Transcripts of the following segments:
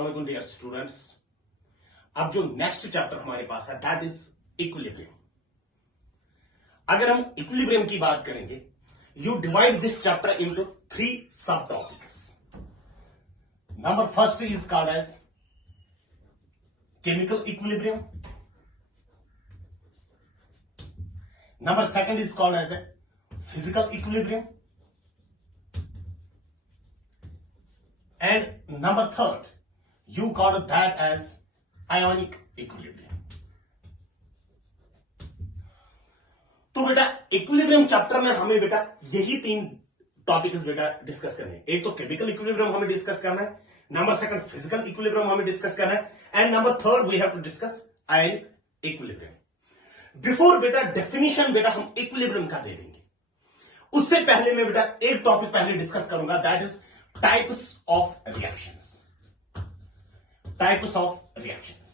अस्सलाम वालेकुम dear students. अब जो नेक्स्ट चैप्टर हमारे पास है दैट इज इक्विलिब्रियम। अगर हम इक्विलिब्रियम की बात करेंगे, you divide this chapter into 3 sub topics. Number first is called as chemical equilibrium. Number second is called as a physical equilibrium, and number third you call that as ionic equilibrium। तो बेटा equilibrium chapter में हमें बेटा यही 3 topics बेटा discuss करने हैं। एक तो केमिकल इक्विलिब्रियम हमें डिस्कस करना है, नंबर सेकंड फिजिकल इक्विलिब्रियम हमें डिस्कस करना है, and number third we have to discuss ionic equilibrium. Before बेटा डेफिनेशन बेटा हम इक्विलिब्रियम का दे देंगे, उससे पहले मैं बेटा एक टॉपिक पहले डिस्कस करूंगा, that is types of reactions. Types of reactions,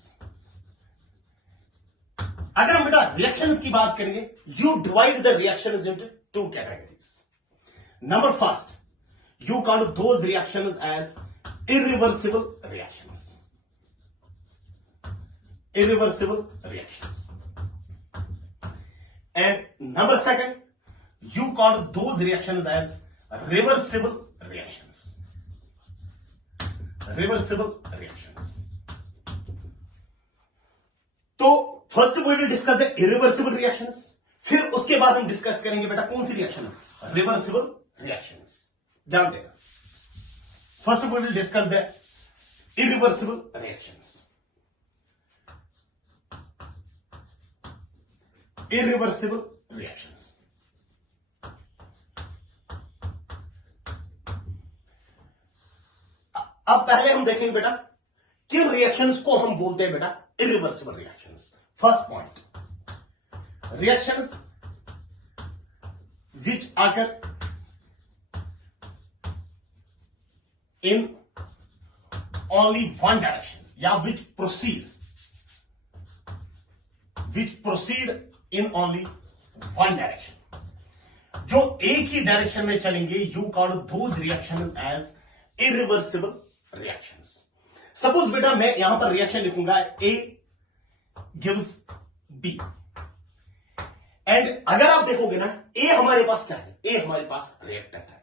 अगर हम बेटा रिएक्शंस की बात करेंगे, you divide the reactions into 2 categories. Number first, you call those reactions as irreversible reactions. Irreversible reactions, and number second, you call those reactions as reversible reactions। reversible reactions। तो first we will discuss the irreversible reactions, फिर उसके बाद हम discuss करेंगे बेटा कौन सी reactions, reversible reactions. जानते हैं, first we will discuss the irreversible reactions. Irreversible reactions, अब पहले हम देखेंगे बेटा किन रिएक्शंस को हम बोलते हैं बेटा irreversible reactions. First point, reactions which occur in only one direction, या which proceed in only one direction. जो एक ही डायरेक्शन में चलेंगे, you call those reactions as irreversible reactions. Suppose बेटा मैं यहां पर रिएक्शन लिखूंगा, ए गिव्स बी, एंड अगर आप देखोगे ना, ए हमारे पास क्या है, ए हमारे पास रिएक्टेंट है,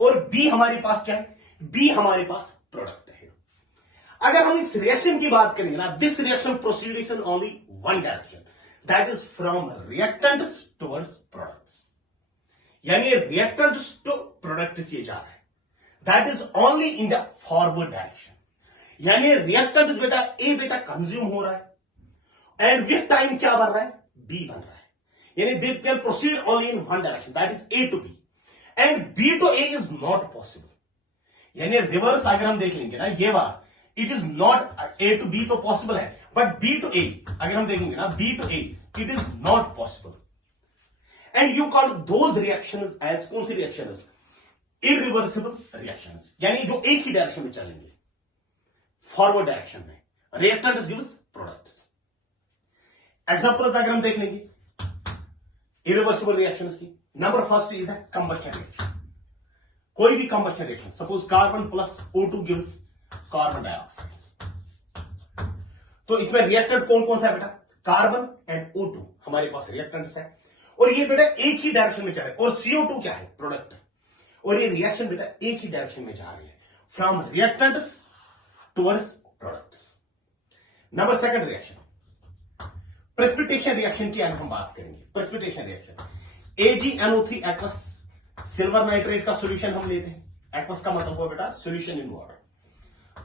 और बी हमारे पास क्या है, बी हमारे पास प्रोडक्ट है। अगर हम इस रिएक्शन की बात करेंगे ना, this reaction proceeds in only one direction, that is from reactants towards products. यानी रिएक्टेंट्स टू प्रोडक्ट्स ये जा रहा है, that is only in the forward direction. यानी रिएक्टेंट बेटा ए बेटा कंज्यूम हो रहा है, एंड विथ टाइम क्या बन रहा है, बी बन रहा है। यानी they can proceed only in one direction, that is A to B, and B to A is not possible. यानी रिवर्स अगर हम देख लेंगे ना, ये बात it is not, A to B तो पॉसिबल है, बट बी टू ए अगर हम देखेंगे ना, B to A it is not possible. And you call those reactions as कौन सी रिएक्शंस, इरिवर्सिबल रिएक्शंस। यानी जो एक ही डायरेक्शन में चलेंगे, फॉरवर्ड डायरेक्शन में, रिएक्टेंट्स गिव्स प्रोडक्ट्स। एग्जांपल्स अगर हम देख लेंगे इरिवर्सिबल रिएक्शंस की, number first is the combustion reaction. कोई भी combustion reaction, suppose carbon plus O2 gives carbon dioxide, तो इसमें रिएक्टेंट कौन कौन सा है बेटा, कार्बन एंड O2 हमारे पास रिएक्टेंट्स है, और ये बेटा एक ही डायरेक्शन में चल रहे हैं, और CO2 क्या है, प्रोडक्ट है, और ये रिएक्शन बेटा एक ही डायरेक्शन में जा रही है, from reactants towards products. Number second reaction, precipitation reaction की अगर हम बात करेंगे, precipitation reaction, AgNO3 aqueous, silver nitrate का सॉल्यूशन हम लेते हैं, एक्वस का मतलब हुआ बेटा सॉल्यूशन इन वाटर।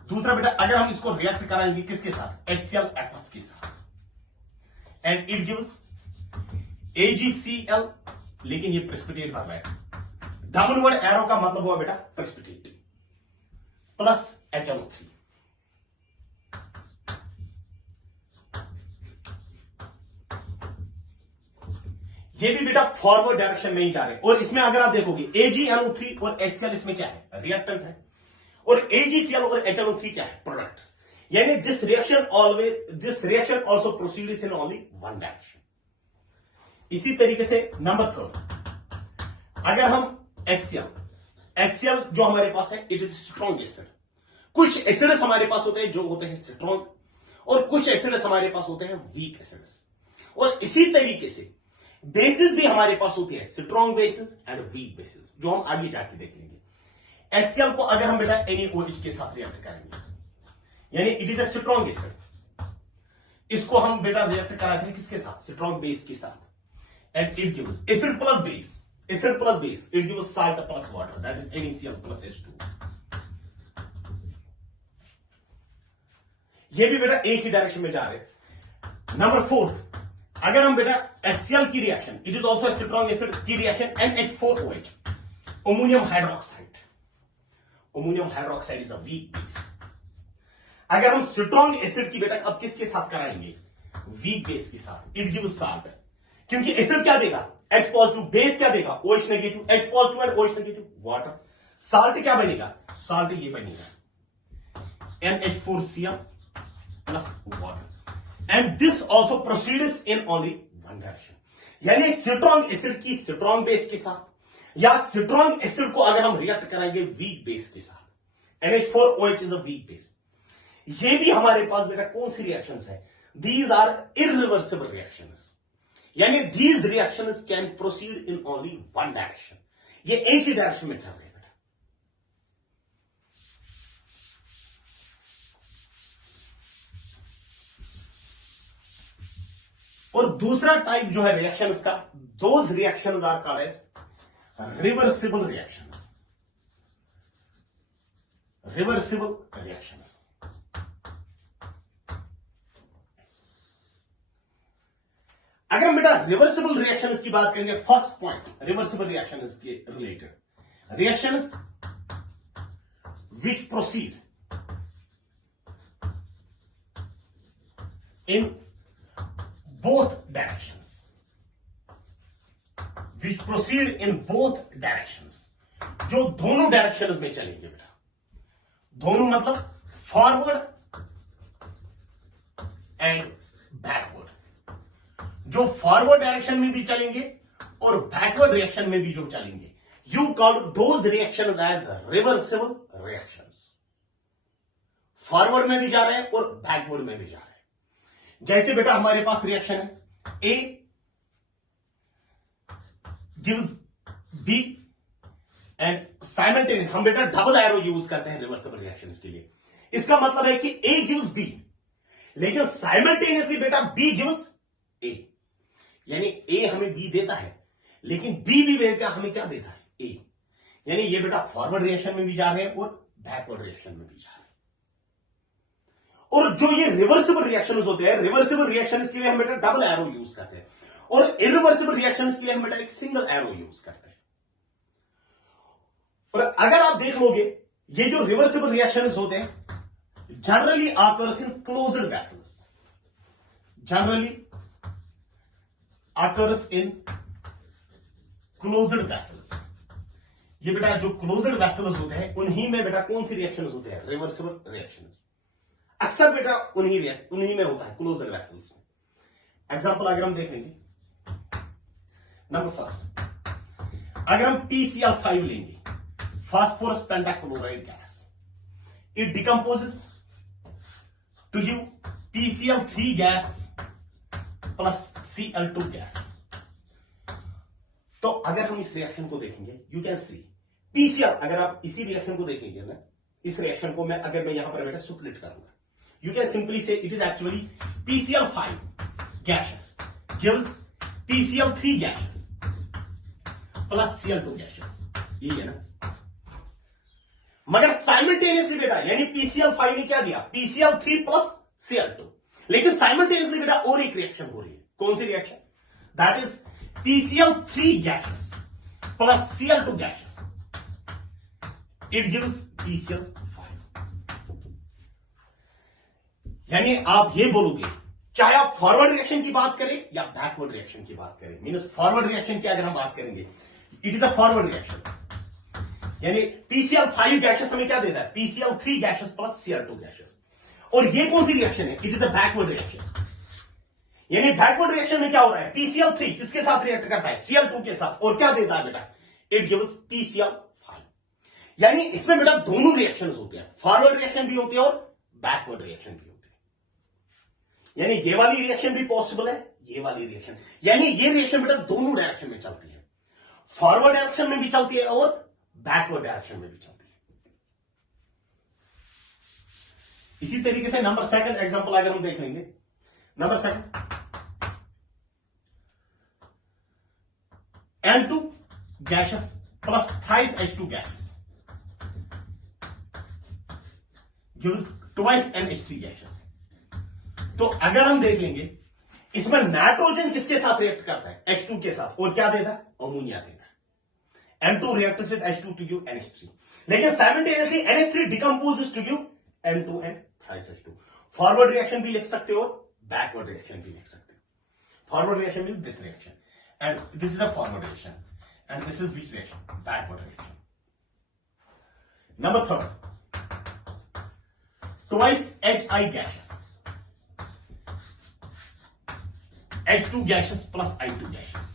दूसरा बेटा अगर हम इसको रिएक्ट कराएंगे किसके साथ, HCl एक्वस के साथ, एंड इट गिव्स AgCl, लेकिन ये प्रेसिपिटेट बन रहा है। डाउनवर्ड एरो का मतलब हुआ बेटा प्रेसिपिटेट, प्लस HNO3। ये भी बेटा फॉरवर्ड डायरेक्शन में ही जा रहे हैं, और इसमें अगर आप देखोगे AgNO3 और HCl इसमें क्या है, रिएक्टेंट है, और AgCl और HNO3 क्या है, प्रोडक्ट। यानी this reaction also proceeds in only one direction. इसी तरीके से नंबर थर्ड, अगर हम HCl जो हमारे पास है, इट इज स्ट्रॉन्ग एसिड, कुछ एसिड्स हमारे पास होते हैं जो होते हैं स्ट्रॉन्ग, और कुछ एसिड्स हमारे पास होते हैं वीक एसिड्स। और इसी तरीके से बेसिस भी हमारे पास होती है, strong bases and weak bases, जो हम आगे जाके देख लेंगे। HCl को अगर हम बेटा NaOH के साथ रिएक्ट करेंगे, यानी it is a strong acid, इसको हम बेटा रिएक्ट कराते हैं किसके साथ, स्ट्रॉन्ग बेस के साथ, and it gives acid plus base, acid plus base, it gives salt plus water, that is NaCl plus H2। ये भी बेटा एक ही डायरेक्शन में जा रहे हैं। नंबर 4, अगर हम बेटा HCl की reaction, it is also strong acid की reaction, NH4OH, ammonium hydroxide, ammonium hydroxide is a weak base. अगर हम स्ट्रॉन्ग एसिड की बेटा अब किसके साथ कराएंगे, वीक बेस के साथ, इट गिव्स साल्ट, क्योंकि एसिड क्या देगा, H पॉजिटिव, बेस क्या देगा, OH negative, H positive and OH negative, water. Salt क्या बनेगा, साल्ट ये बनेगा NH4Cl plus water, and this also proceeds in only one direction. यानी स्ट्रॉन्ग एसिड की स्ट्रॉन्ग बेस के साथ, या स्ट्रॉन्ग एसिड को अगर हम रिएक्ट कराएंगे वीक बेस के साथ, NH4OH is a weak base. ये भी हमारे पास बेटा कौन सी रिएक्शंस है, दीज आर इरिवर्सिबल रिएक्शंस, यानी these reactions can proceed in only one direction, ये एक ही डायरेक्शन में चल रहे हैं बेटा। और दूसरा टाइप जो है रिएक्शंस का, those reactions are called as reversible reactions, reversible reactions. अगर हम बेटा रिवर्सिबल रिएक्शंस की बात करेंगे, फर्स्ट पॉइंट रिवर्सिबल रिएक्शंस के related, reactions which proceed in both directions, which proceed in both directions, जो दोनों डायरेक्शंस में चलेंगे बेटा, दोनों मतलब फॉरवर्ड एंड बैकवर्ड, जो फॉरवर्ड डायरेक्शन में भी चलेंगे और बैकवर्ड रिएक्शन में भी जो चलेंगे, you call those reactions as reversible reactions। Forward में भी जा रहे हैं और बैकवर्ड में भी जा रहे हैं। जैसे बेटा हमारे पास रिएक्शन है, A gives B and simultaneous, हम बेटा डबल एरो यूज करते हैं रिवर्सिबल रिएक्शंस के लिए। इसका मतलब है कि A gives B, लेकिन साइमल्टेनियसली बेटा B gives A, यानी A हमें B देता है, लेकिन B भी बेटा हमें क्या देता है, A। यानी ये बेटा फॉरवर्ड रिएक्शन में भी जा रहे हैं और बैकवर्ड रिएक्शन में भी जा रहे हैं। और जो ये रिवर्सिबल रिएक्शंस होते हैं, रिवर्सिबल रिएक्शंस के लिए हम बेटा डबल एरो यूज करते हैं, और इरिवर्सिबल रिएक्शंस के लिए हम बेटा एक सिंगल एरो यूज करते हैं। और अगर आप देख लोगे, ये जो रिवर्सिबल रिएक्शंस होते हैं generally occurs in closed vessels, generally occurs in closed vessels. ये बेटा जो क्लोज्ड वेसल्स होते हैं उन्हीं में बेटा कौन सी रिएक्शंस होते हैं, रिवर्सिबल रिएक्शंस। अक्सर बेटा उन्हीं में होता है, क्लोज्ड वेसल्स में। एग्जांपल अगर हम देखेंगे, नंबर फर्स्ट, अगर हम PCl5 लेंगे, phosphorus pentachloride gas, it decomposes to give PCl3 gas plus Cl2 gas. तो अगर हम इस रिएक्शन को देखेंगे, यू कैन सी PCl, अगर आप इसी रिएक्शन को देखेंगे ना, इस रिएक्शन को अगर मैं यहां पर बेटा स्प्लिट करूंगा, you can simply say it is actually PCl5 gaseous gives PCl3 gaseous plus Cl2 gaseous, ये है ना। मगर साइमल्टेनियसली बेटा, यानी PCl5 ने क्या दिया, PCl3 प्लस Cl2, लेकिन साइमल्टेनियसली बेटा और एक रिएक्शन हो रही है। कौन सी reaction, that is PCl3 gaseous plus Cl2 gaseous, it gives PCl5। यानी आप ये बोलोगे, चाहे आप फॉरवर्ड रिएक्शन की बात करें या बैकवर्ड रिएक्शन की बात करें, मींस फॉरवर्ड रिएक्शन की अगर हम बात करेंगे, it is a forward reaction, यानी PCl5 गैसेस हमें क्या देता है, PCl3 gases plus Cl2 gases. और ये कौन सी रिएक्शन है, it is a backward reaction, यानी बैकवर्ड रिएक्शन में क्या हो रहा है, PCl3 किसके साथ रिएक्ट करता है, Cl2 के साथ, और क्या देता है बेटा, इट गिव्स PCl5। यानी इसमें बेटा दोनों रिएक्शंस होते हैं, फॉरवर्ड रिएक्शन भी होती है और बैकवर्ड रिएक्शन भी होती है। यानी ये वाली रिएक्शन भी पॉसिबल है, ये वाली रिएक्शन, यानी ये रिएक्शन बेटा दोनों डायरेक्शन में चलती है, फॉरवर्ड डायरेक्शन में भी चलती है और बैकवर्ड डायरेक्शन में भी चलती है। इसी तरीके से नंबर सेकंड एग्जांपल अगर हम देख लेंगे, number second, N2 gaseous plus thrice H2 gaseous gives twice NH3 gaseous। तो अगर हम देख लेंगे इसमें नाइट्रोजन किसके साथ रिएक्ट करता है, H2 के साथ, और क्या देता है, अमोनिया देता है। N2 reacts with H2 to give NH3, लेकिन simultaneously NH3 decomposes to give N2 and thrice H2। Forward reaction भी लिख सकते हो और बैकवर्ड रिएक्शन भी लिख सकते हो। Forward reaction means this reaction and this is a forward reaction and this is which reaction, backward reaction। number third, twice HI gaseous, H2 gaseous plus I2 gaseous।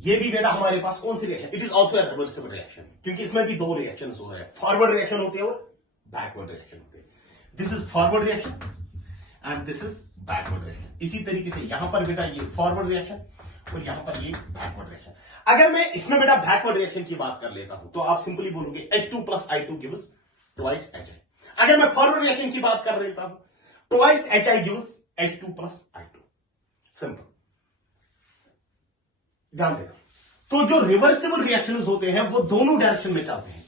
ये भी बेटा हमारे पास कौन सी reaction, it is also a reversible reaction, क्योंकि इसमें भी दो रिएक्शन हो रहे हैं, फॉरवर्ड रिएक्शन होती है और बैकवर्ड रिएक्शन होती है। This is forward reaction and this is backward reaction. इसी तरीके से यहां पर बेटा ये फॉरवर्ड रिएक्शन और यहां पर ये बैकवर्ड रिएक्शन। अगर मैं इसमें बेटा बैकवर्ड रिएक्शन की बात कर लेता हूं तो आप सिंपली बोलोगे H2 plus I2 gives twice HI। अगर मैं फॉरवर्ड रिएक्शन की बात कर लेता हूं twice HI gives H2 plus I2। Simple, ध्यान देना। तो जो रिवर्सिबल रिएक्शन होते हैं वो दोनों डायरेक्शन में चलते हैं,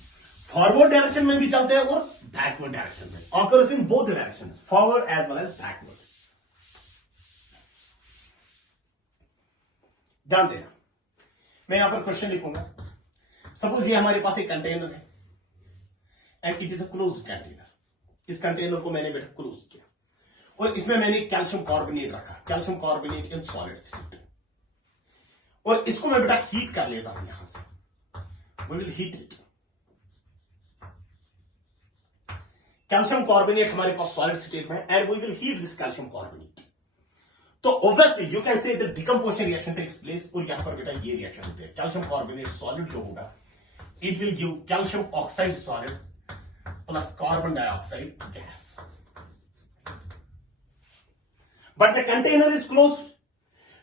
फॉरवर्ड डायरेक्शन में भी चलते हैं और बैकवर्ड डायरेक्शन में, occurs in both directions, forward as well as backward. ध्यान देना, मैं यहां पर क्वेश्चन लिखूंगा। सपोज ये हमारे पास एक कंटेनर है and it is a closed container. इस कंटेनर को मैंने बेटा क्लोज किया और इसमें मैंने कैल्शियम कार्बोनेट रखा, calcium carbonate in solid state, और इसको मैं बेटा हीट कर लेता हूं यहां से। We will heat it. Calcium carbonate हमारे पास सॉलिड स्टेट में है and we will heat this calcium carbonate. तो obviously you can say the decomposition reaction takes place, और यहां पर बेटा ये रिएक्शन होते हैं। कैल्शियम कार्बोनेट सॉलिड जो होगा it will give calcium oxide solid plus carbon dioxide gas, but the container is closed.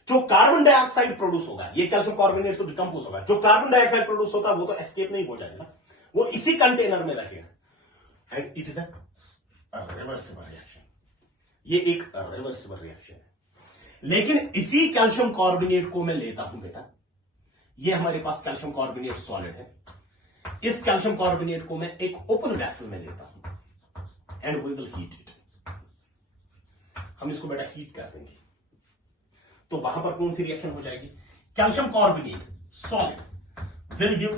जो कार्बन डाइऑक्साइड प्रोड्यूस होगा, ये कैल्शियम कार्बोनेट तो डिकम्पोज होगा, जो कार्बन डाइऑक्साइड प्रोड्यूस होता है वो तो एस्केप नहीं हो जाएगा, वो इसी कंटेनर में रहेगा and it is a reversible reaction. ये एक रिवर्सिबल रिएक्शन है। लेकिन इसी कैल्शियम कार्बोनेट को मैं लेता हूं बेटा, ये हमारे पास कैल्शियम कार्बोनेट सॉलिड है, इस कैल्शियम कार्बोनेट को मैं एक ओपन वेसल में लेता हूं and we will heat it. हम इसको बेटा हीट कर देंगे, तो वहां पर कौन सी रिएक्शन हो जाएगी, calcium carbonate solid will give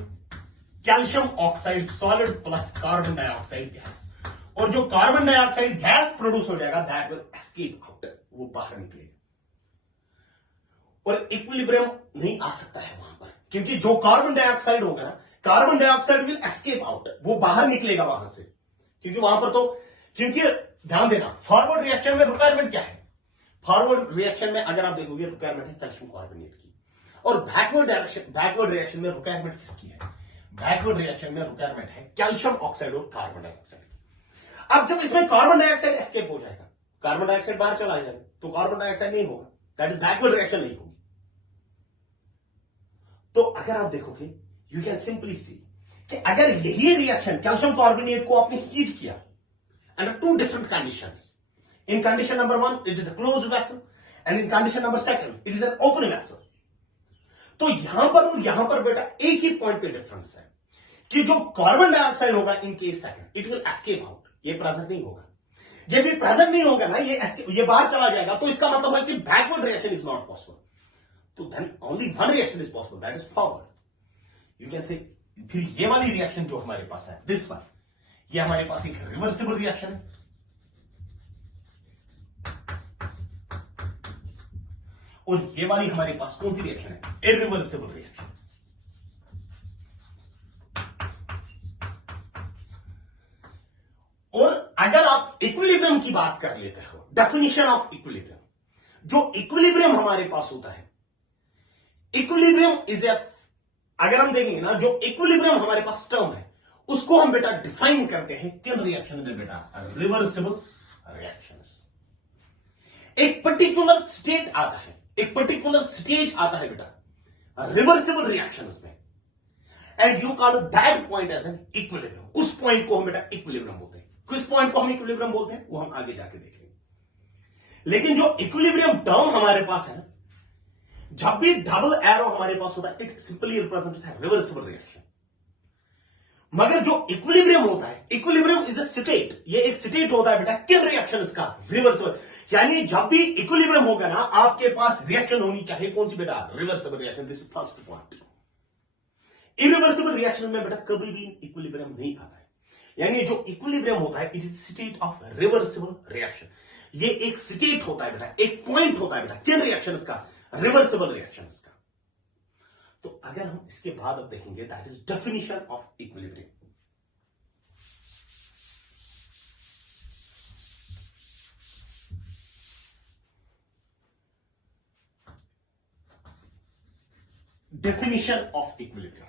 calcium oxide solid plus carbon dioxide gas, और जो कार्बन डाइऑक्साइड गैस प्रोड्यूस हो जाएगा दैट विल एस्केप आउट, वो बाहर निकलेगा और इक्विलिब्रियम नहीं आ सकता है वहां पर, क्योंकि जो कार्बन डाइऑक्साइड होगा ना, carbon dioxide will escape out, वो बाहर निकलेगा वहां से, क्योंकि वहां पर तो, क्योंकि ध्यान देना फॉरवर्ड रिएक्शन में रिक्वायरमेंट क्या है, फॉरवर्ड रिएक्शन में अगर आप देखोगे रिक्वायरमेंट है कैल्शियम कार्बोनेट की, और बैकवर्ड रिएक्शन में रिक्वायरमेंट किसकी है, बैकवर्ड रिएक्शन में रिक्वायरमेंट है कैल्शियम ऑक्साइड और कार्बन डाइऑक्साइड की। अब जब इसमें कार्बन डाइऑक्साइड एस्केप हो जाएगा, कार्बन डाइऑक्साइड बाहर चला जाएगा, तो कार्बन डाइऑक्साइड नहीं होगा, दैट इज बैकवर्ड रिएक्शन नहीं होगी। तो अगर आप देखोगे यू कैन सिंपली सी कि अगर यही रिएक्शन कैल्शियम कार्बोनेट को आपने हीट किया under to different conditions, in condition number 1 it is a closed vessel and in condition number 2 it is an open vessel, तो यहां पर और यहां पर बेटा एक ही पॉइंट पे डिफरेंस है कि जो कार्बन डाइऑक्साइड होगा in case second it will escape out, ये प्रेजेंट नहीं होगा। जब ये प्रेजेंट नहीं होगा ना, ये बाहर चला जाएगा, तो इसका मतलब है कि backward reaction is not possible, तो then only one reaction is possible, that is forward. You can say फिर ये वाली रिएक्शन जो हमारे पास है दिस वन, ये हमारे पास एक रिवर्सिबल रिएक्शन है, और ये वाली हमारे पास कौन सी रिएक्शन है, इरिवर्सिबल रिएक्शन। और अगर आप इक्विलिब्रियम की बात कर लेते हो, डेफिनेशन ऑफ इक्विलिब्रियम, जो इक्विलिब्रियम हमारे पास होता है, इक्विलिब्रियम इज ए अगर हम देखेंगे ना, जो इक्विलिब्रियम हमारे पास टर्म है उसको हम बेटा डिफाइन करते हैं किन रिएक्शन में बेटा, रिवर्सिबल रिएक्शंस। एक पर्टिकुलर स्टेट आता है, एक पर्टिकुलर स्टेज आता है बेटा रिवर्सिबल रिएक्शंस में, and you call that point as an equilibrium. उस पॉइंट को हम बेटा इक्विलिब्रियम बोलते हैं। किस पॉइंट को हम इक्विलिब्रियम बोलते हैं वो हम आगे जाके देखेंगे। लेकिन जो इक्विलिब्रियम टर्म हमारे पास है, जब भी डबल एरो हमारे पास होता है, it simply represents reversible reaction. मगर जो इक्विलिब्रियम होता है, इक्विलिब्रियम इज अ स्टेट, ये एक स्टेट होता है बेटा किन रिएक्शन का, रिवर्सिबल। यानी जब भी इक्विलिब्रियम होगा ना, आपके पास रिएक्शन होनी चाहिए कौन सी बेटा, reversible reaction. This is first point. Irreversible reaction में बेटा कभी भी इक्विलिब्रियम नहीं आता है। यानी जो इक्विलिब्रियम होता है, it is state of reversible reaction. ये एक स्टेट होता है बेटा, एक पॉइंट होता है बेटा किन रिएक्शंस का, रिवर्सिबल रिएक्शंस का। तो अगर हम इसके बाद अब देखेंगे, that is definition of equilibrium. Definition of equilibrium.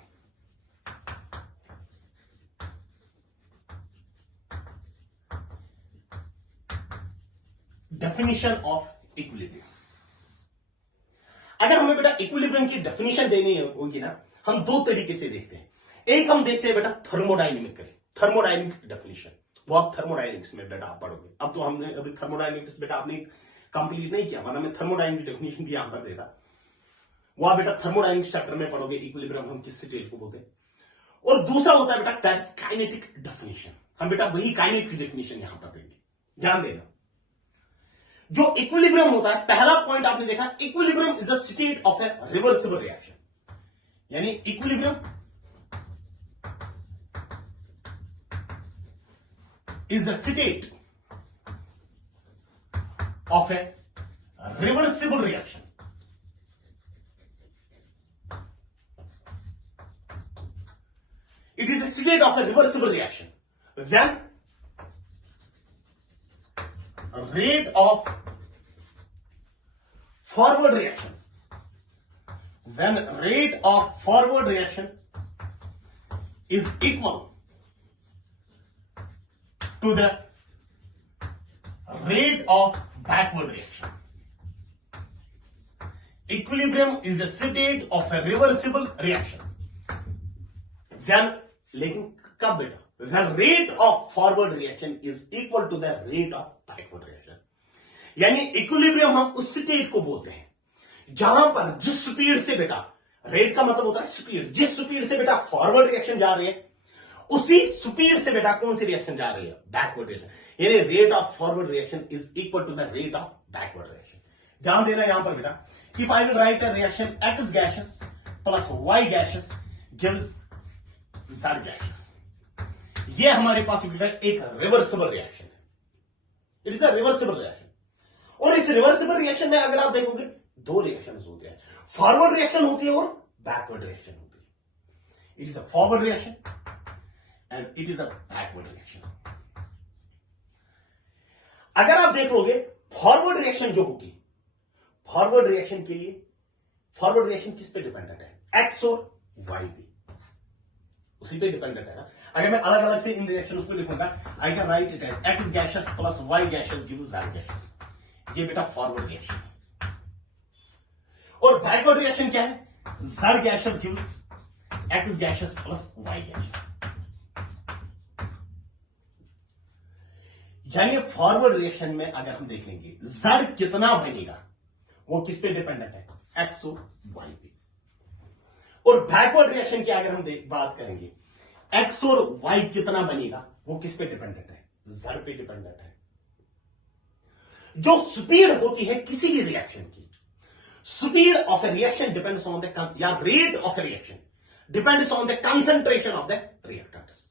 Definition of equilibrium. अगर हमें बेटा इक्विलिब्रियम की डेफिनेशन देनी होगी ना, हम दो तरीके से देखते हैं। एक हम देखते हैं बेटा थर्मोडायनेमिकली, थर्मोडायनेमिक डेफिनेशन, वो आप थर्मोडायनेमिक्स में बेटा आप पढ़ोगे। अब तो हमने अभी थर्मोडायनेमिक्स बेटा आपने कंप्लीट नहीं किया, वरना मैं थर्मोडायनेमिक डेफिनेशन भी यहां पर देता, वो आप बेटा थर्मोडायनेमिक्स चैप्टर में पढ़ोगे, इक्विलिब्रियम हम किस स्टेज को बोलते हैं। और दूसरा होता है बेटा दैट इज काइनेटिक डेफिनेशन, हम बेटा वही काइनेटिक डेफिनेशन यहां पर देंगे। ध्यान देना, जो इक्विलिब्रियम होता है, पहला पॉइंट आपने देखा, equilibrium is a state of a reversible reaction. यानी equilibrium is a state of a reversible reaction. It is a state of a reversible reaction when rate of forward reaction, when rate of forward reaction is equal to the rate of backward reaction. Equilibrium is a state of a reversible reaction when, लेकिन कब बेटा, when rate of forward reaction is equal to the rate of backward reaction। यानी equilibrium हम उस state को बोलते हैं जहां पर जिस स्पीड से बेटा, रेट का मतलब होता है स्पीड, जिस स्पीड से बेटा फॉरवर्ड रिएक्शन जा रही है, उसी स्पीड से बेटा कौन सी रिएक्शन जा रही है, बैकवर्ड रिएक्शन। यानी rate of forward reaction is equal to the rate of backward reaction. ध्यान देना यहां पर बेटा, if I will write a reaction X gases plus Y gases gives Z gases, ये हमारे पास एक रिवर्सिबल रिएक्शन है। It is a reversible reaction. और इस रिवर्सिबल रिएक्शन में अगर आप देखोगे दो रिएक्शंस होते हैं, फॉरवर्ड रिएक्शन होती है और बैकवर्ड रिएक्शन होती है। It is a forward reaction and it is a backward reaction. अगर आप देख लोगे फॉरवर्ड रिएक्शन जो होगी, फॉरवर्ड रिएक्शन के लिए, फॉरवर्ड रिएक्शन किस पे डिपेंडेंट है, एक्स और वाई पे, उसी पे डिपेंडेंट है ना। अगर मैं अलग अलग से इन रिएक्शंस को लिखूंगा, I can write it as X gases plus Y gases gives Z gases, ये बेटा फॉरवर्ड रिएक्शन है। और बैकवर्ड रिएक्शन क्या है, Z gases gives X gases plus Y gases. यानी फॉरवर्ड रिएक्शन में अगर हम देख लेंगे जेड कितना बनेगा, वो किस पे डिपेंडेंट है, एक्स और वाई पे। और बैकवर्ड रिएक्शन की अगर हम बात करेंगे, एक्स और वाई कितना बनेगा, वो किस पे डिपेंडेंट है, जेड पे डिपेंडेंट है। जो स्पीड होती है किसी भी रिएक्शन की, speed of a reaction depends on the, या rate of a reaction depends on the concentration of the reactants.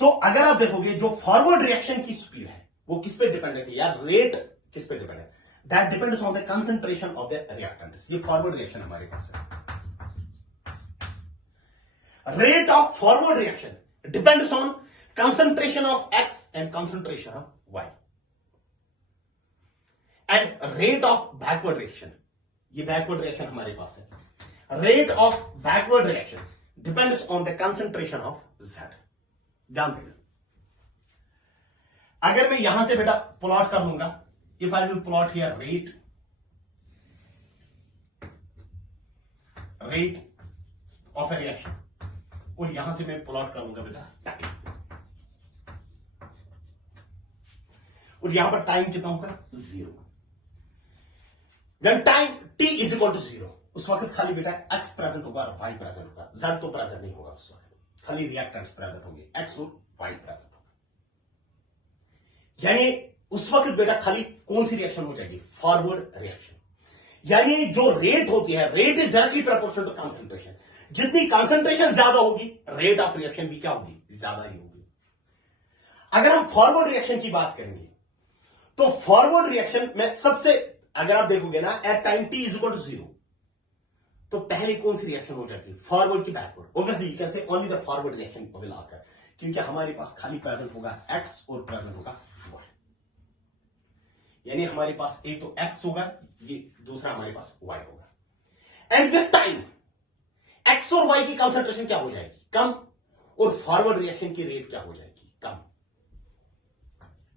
तो अगर आप देखोगे जो फॉरवर्ड रिएक्शन की स्पीड है वो किस पे डिपेंडेंट है, या रेट किस पे डिपेंडेंट है, that depends on the concentration of the reactants. ये फॉरवर्ड रिएक्शन हमारे पास है। Rate of forward reaction depends on concentration of X and concentration of Y. And rate of backward reaction, ये backward reaction हमारे पास है। Rate of backward reaction depends on the concentration of Z। ध्यान देना, अगर मैं यहां से बेटा प्लॉट कर लूंगा, if I will plot here rate of a reaction, और यहां से मैं प्लॉट करूंगा बेटा टाइम, और यहां पर टाइम कितना होगा 0। When time t is equal to 0, उस वक्त खाली बेटा x प्रेजेंट होगा और y प्रेजेंट होगा, z तो प्रेजेंट नहीं होगा उस वक्त, खाली रिएक्टेंट्स प्रेजेंट होंगे, x और y प्रेजेंट होगा। यानी उस वक्त बेटा खाली कौन सी रिएक्शन हो जाएगी, फॉरवर्ड रिएक्शन। यानी जो रेट होती है, rate is directly proportional to concentration. जितनी कंसंट्रेशन ज्यादा होगी, रेट ऑफ रिएक्शन भी क्या होगी, ज्यादा ही होगी। अगर हम फॉरवर्ड रिएक्शन की बात करेंगे, तो फॉरवर्ड रिएक्शन में सबसे, अगर आप देखोगे ना, at time t is equal to 0, तो पहले कौन सी रिएक्शन हो जाएगी, फॉरवर्ड की बैकवर्ड। ऑब्वियसली यू कैन से only the forward reaction will occur, क्योंकि हमारे पास खाली प्रेजेंट होगा x और प्रेजेंट होगा y। यानी हमारे पास एक तो x होगा, ये दूसरा हमारे पास y होगा। एंड विद टाइम x और y की कंसंट्रेशन क्या हो जाएगी, कम, और फॉरवर्ड रिएक्शन की रेट क्या हो जाएगी, कम।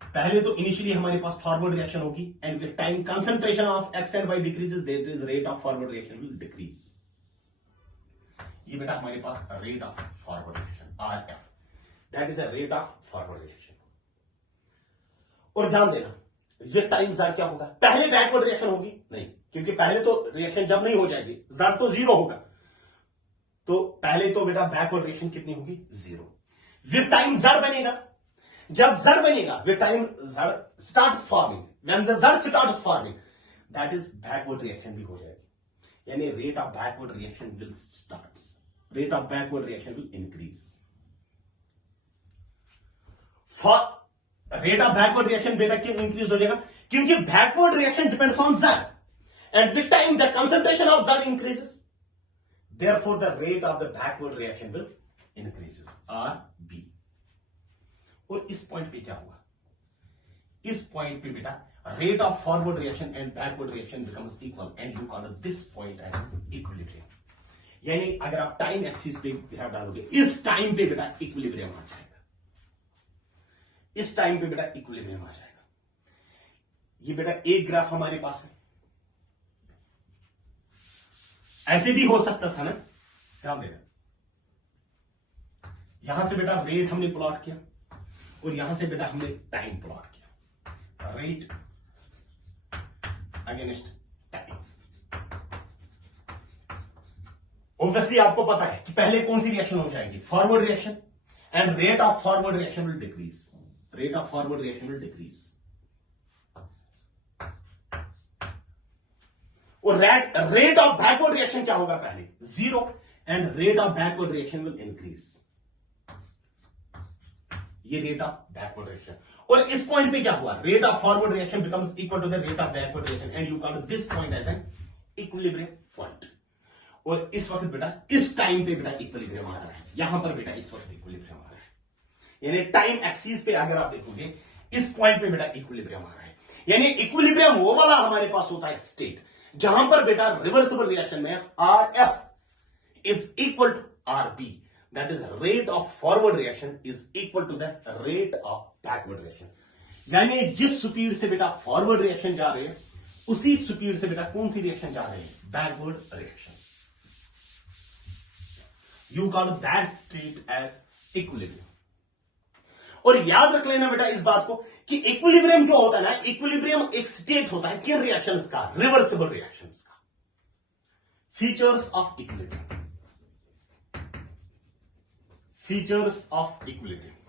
पहले तो इनिशियली हमारे पास फॉरवर्ड रिएक्शन होगी, and with time concentration of x and y decreases, that is rate of forward reaction will decrease. ये बेटा हमारे पास rate of forward reaction RF, that is the rate of forward reaction. और ध्यान देना, with time z क्या होगा, पहले बैकवर्ड रिएक्शन होगी नहीं, क्योंकि पहले तो रिएक्शन जब नहीं हो जाएगी, z तो 0 होगा, तो पहले तो बेटा बैकवर्ड रिएक्शन कितनी होगी, 0। विद टाइम z बनेगा, जब Z बनेगा, with time Z starts forming, when the Z starts forming, that is backward reaction भी हो जाएगी। यानी rate of backward reaction will starts, rate of backward reaction will increase. For rate of backward reaction बेटा क्यों increase हो जाएगा, क्योंकि backward reaction depends on Z, and with time the concentration of Z increases, therefore the rate of the backward reaction will increases, RB। और इस point पे क्या हुआ, इस पॉइंट पे बेटा rate of forward reaction and backward reaction becomes equal, and you call this point as equilibrium. यानी अगर आप टाइम एक्सिस पे ग्राफ डालोगे, इस टाइम पे बेटा इक्विलिब्रियम आ जाएगा, इस टाइम पे बेटा इक्विलिब्रियम आ जाएगा। ये बेटा एक ग्राफ हमारे पास है, ऐसे भी हो सकता था ना, ध्यान देना, यहां से बेटा रेट हमने प्लॉट किया, और यहां से बेटा हमने टाइम प्लॉट किया, रेट अगेंस्ट टाइम। ऑब्वियसली आपको पता है कि पहले कौन सी रिएक्शन हो जाएगी, forward reaction, and rate of forward reaction will decrease, rate of forward reaction will decrease. और रेट ऑफ बैकवर्ड रिएक्शन क्या होगा, पहले 0, and rate of backward reaction will increase. ये रेट ऑफ बैकवर्ड रिएक्शन, और इस point पे क्या हुआ, rate of forward reaction becomes equal to the rate of backward reaction, and you call this point as an equilibrium point. और इस वक्त बेटा इस टाइम पे बेटा इक्विलिब्रियम आ रहा है, यहां पर बेटा इस वक्त इक्विलिब्रियम आ रहा है। यानी टाइम एक्सिस पे अगर आप देखोगे, इस पॉइंट पे बेटा इक्विलिब्रियम आ रहा है। यानी इक्विलिब्रियम वो वाला हमारे पास होता है स्टेट, जहां पर बेटा रिवर्सिबल रिएक्शन में RF is equal to RB, that is rate of forward reaction is equal to the rate of backward reaction। यानी जिस स्पीड से बेटा फॉरवर्ड रिएक्शन जा रहे हैं, उसी स्पीड से बेटा कौन सी रिएक्शन जा रहे हैं, backward reaction. You call that state as equilibrium. और याद रख लेना बेटा इस बात को कि इक्विलिब्रियम जो होता है ना, इक्विलिब्रियम एक स्टेट होता है किन रिएक्शंस का, रिवर्सिबल रिएक्शंस का। Features of equilibrium, features of equilibrium।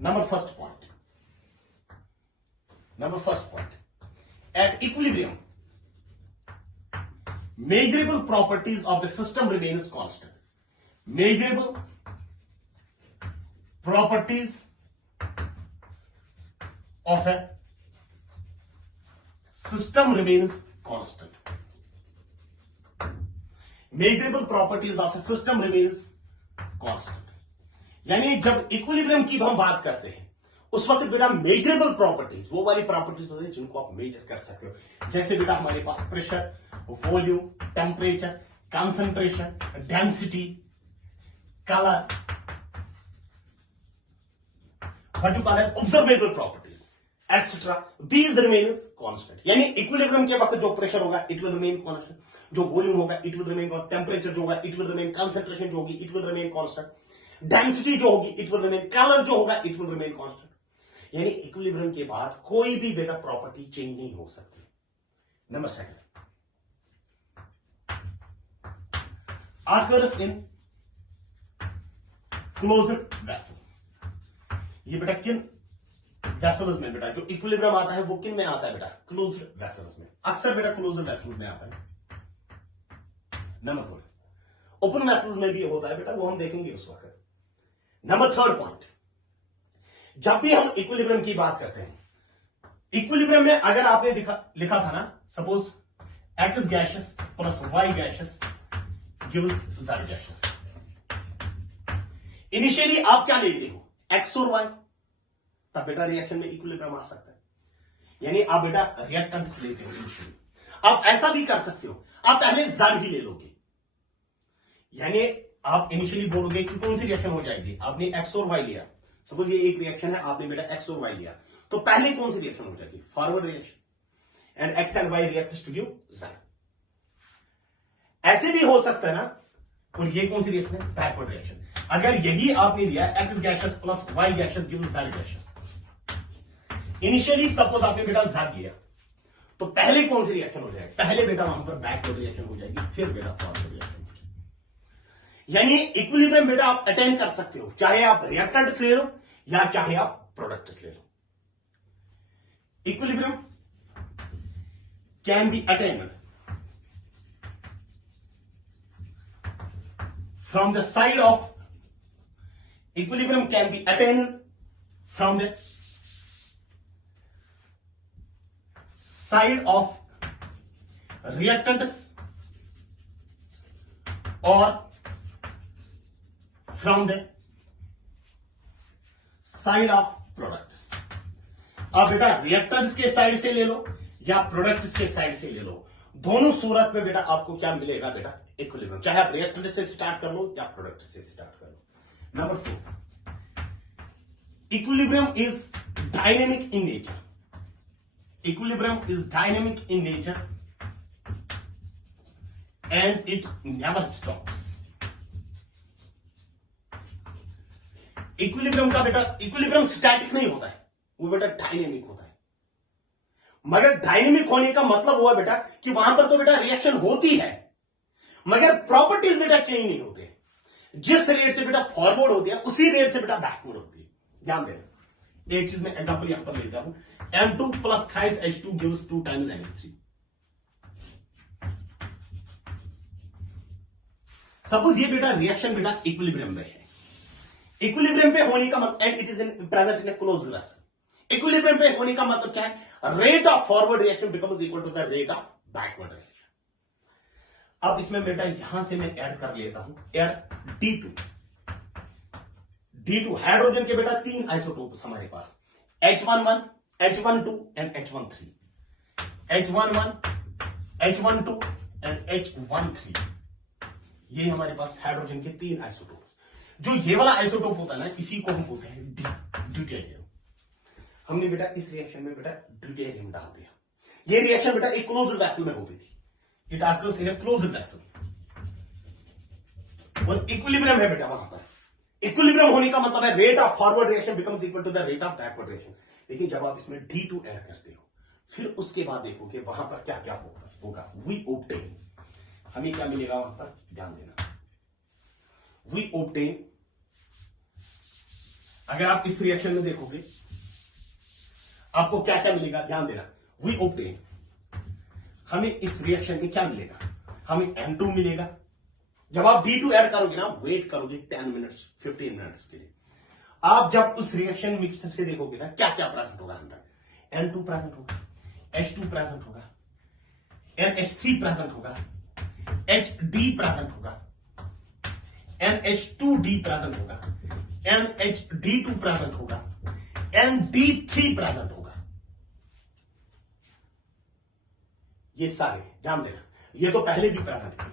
Number first point, at equilibrium measurable properties of the system remains constant, measurable properties of a system remains constant, measurable properties of A system remains constant. यानी जब equilibrium की हम बात करते हैं, उस वक्त बेटा मेजरेबल प्रॉपर्टीज, वो वाली प्रॉपर्टीज होती है जिनको आप मेजर कर सकते हो। जैसे बेटा हमारे पास pressure, volume, temperature, concentration, density, colour, what you call it observable properties etcetera, these remains constant. यानी इक्विलिब्रियम के वक्त जो प्रेशर होगा इट विल रिमेन कांस्टेंट, जो वॉल्यूम होगा it will remain constant, temperature जो होगा इट विल रिमेन, कंसंट्रेशन जो होगी it will remain constant, density जो होगी इट विल रिमेन, कलर जो होगा इट विल रिमेन कांस्टेंट। यानी इक्विलिब्रियम के बाद कोई भी बेटा प्रॉपर्टी चेंज नहीं हो सकती। Number second, occurs in closed vessels। ये बेटा किन वेसल्स में बेटा जो इक्विलिब्रियम आता है वो किन में आता है बेटा? क्लोज्ड वेसल्स में। अक्सर बेटा क्लोज्ड वेसल्स में आता है। नंबर थर्ड, ओपन वेसल्स में भी होता है बेटा, वो हम देखेंगे उस वक्त। नंबर थर्ड पॉइंट, जब भी हम इक्विलिब्रियम की बात करते हैं, इक्विलिब्रियम में अगर आपने लिखा था ना, suppose X gases plus Y gases gives Z gases. Initially आप क्या लेते हो? एक्स और वाई, तब बेटा रिएक्शन में इक्विलिब्रियम आ सकता है। यानी आप बेटा रिएक्टेंट्स लेते हो इनिशियली। आप ऐसा भी कर सकते हो, आप पहले जेड ही ले लोगे। यानी आप इनिशियली बोलोगे कि कौन सी रिएक्शन हो जाएगी। आपने एक्स और वाई लिया, सपोज ये एक रिएक्शन है, आपने बेटा एक्स और वाई लिया, तो पहले कौन सी रिएक्शन हो जाएगी? Forward reaction, and X and Y reacts to give Z. ऐसे भी हो सकता है ना, और ये कौन सी रिएक्शन है? Backward reaction. अगर यही आपने लिया X gases plus Y gases gives Z gases, initially suppose आपने बेटा जेड लिया, तो पहले कौन सी रिएक्शन हो जाएगी? पहले बेटा वहां पर बैकवर्ड रिएक्शन हो जाएगी, फिर बेटा फॉरवर्ड रिएक्शन हो जाएगी। यानी इक्विलिब्रियम बेटा आप अटेन कर सकते हो, चाहे आप रिएक्टेंट्स ले लो या चाहे आप प्रोडक्ट्स ले लो। Equilibrium can be attained from the side of, equilibrium can be attained from the side of reactants or from the side of products। अब बेटा रिएक्टेंट्स के साइड से ले लो या प्रोडक्ट्स के साइड से ले लो, दोनों सूरत में बेटा आपको क्या मिलेगा बेटा? इक्विलिब्रियम। चाहे आप रिएक्टेंट से स्टार्ट कर लो या प्रोडक्ट से स्टार्ट कर लो। Number 4, equilibrium is dynamic in nature. Equilibrium is dynamic in nature and it never stops. Equilibrium का बेटा, इक्विलिब्रियम स्टैटिक नहीं होता है, वो बेटा डायनेमिक होता है। मगर डायनेमिक होने का मतलब हुआ बेटा कि वहां पर तो बेटा रिएक्शन होती है, मगर प्रॉपर्टीज बेटा चेंज नहीं होते। जिस रेट से बेटा फॉरवर्ड होती है उसी रेट से बेटा बैकवर्ड होती है। ध्यान देना, एक चीज में एग्जांपल यहां पर लेता हूं, M2 plus thighs H2 gives 2 times NH3। Suppose ये बेटा रिएक्शन बेटा इक्विलिब्रियम में है। इक्विलिब्रियम पे होने का मतलब, and it is present in a closed vessel. Equilibrium पे होने का मतलब क्या है? Rate of forward reaction becomes equal to the rate of backward reaction. अब इसमें बेटा यहां से मैं ऐड कर लेता हूं, ऐड D2। D2 हाइड्रोजन के बेटा 3 आइसोटोप्स हमारे पास, H11, H12 and H13। H11, H12 and H13, ये हमारे पास हाइड्रोजन के 3 आइसोटोप्स। जो ये वाला आइसोटोप होता है ना, इसी को हम बोलते हैं ड्यूटेरियम। हमने बेटा इस रिएक्शन में बेटा ड्यूटेरियम डाल दिया। ये रिएक्शन बेटा एक क्लोज्ड वेसल में होती थी, it occurs in a closed vessel। और इक्विलिब्रियम है बेटा वहां पर। इक्विलिब्रियम होने का मतलब है rate of forward reaction becomes equal to the rate of backward reaction. लेकिन जब आप इसमें D2 ऐड करते हो, फिर उसके बाद देखोगे वहां पर क्या क्या होगा। वी ऑब्टेन, हमें क्या मिलेगा वहां पर? ध्यान देना, वी ऑब्टेन, अगर आप इस रिएक्शन में देखोगे आपको क्या क्या मिलेगा? ध्यान देना, वी ऑब्टेन, हमें इस रिएक्शन में क्या मिलेगा? हमें M2 मिलेगा। जब आप D2 ऐड करोगे ना, वेट करोगे 10 मिनट्स 15 मिनट्स के लिए। आप जब उस रिएक्शन मिक्सर से देखोगे ना, क्या क्या प्रेजेंट होगा अंदर? N2 प्रेजेंट होगा, H2 प्रेजेंट होगा, NH3 प्रेजेंट होगा, HD प्रेजेंट होगा, NH2D प्रेजेंट होगा, NHD2 प्रेजेंट होगा, ND3 प्रेजेंट होगा। ये सारे ध्यान देना, ये तो पहले भी प्रेजेंट थे।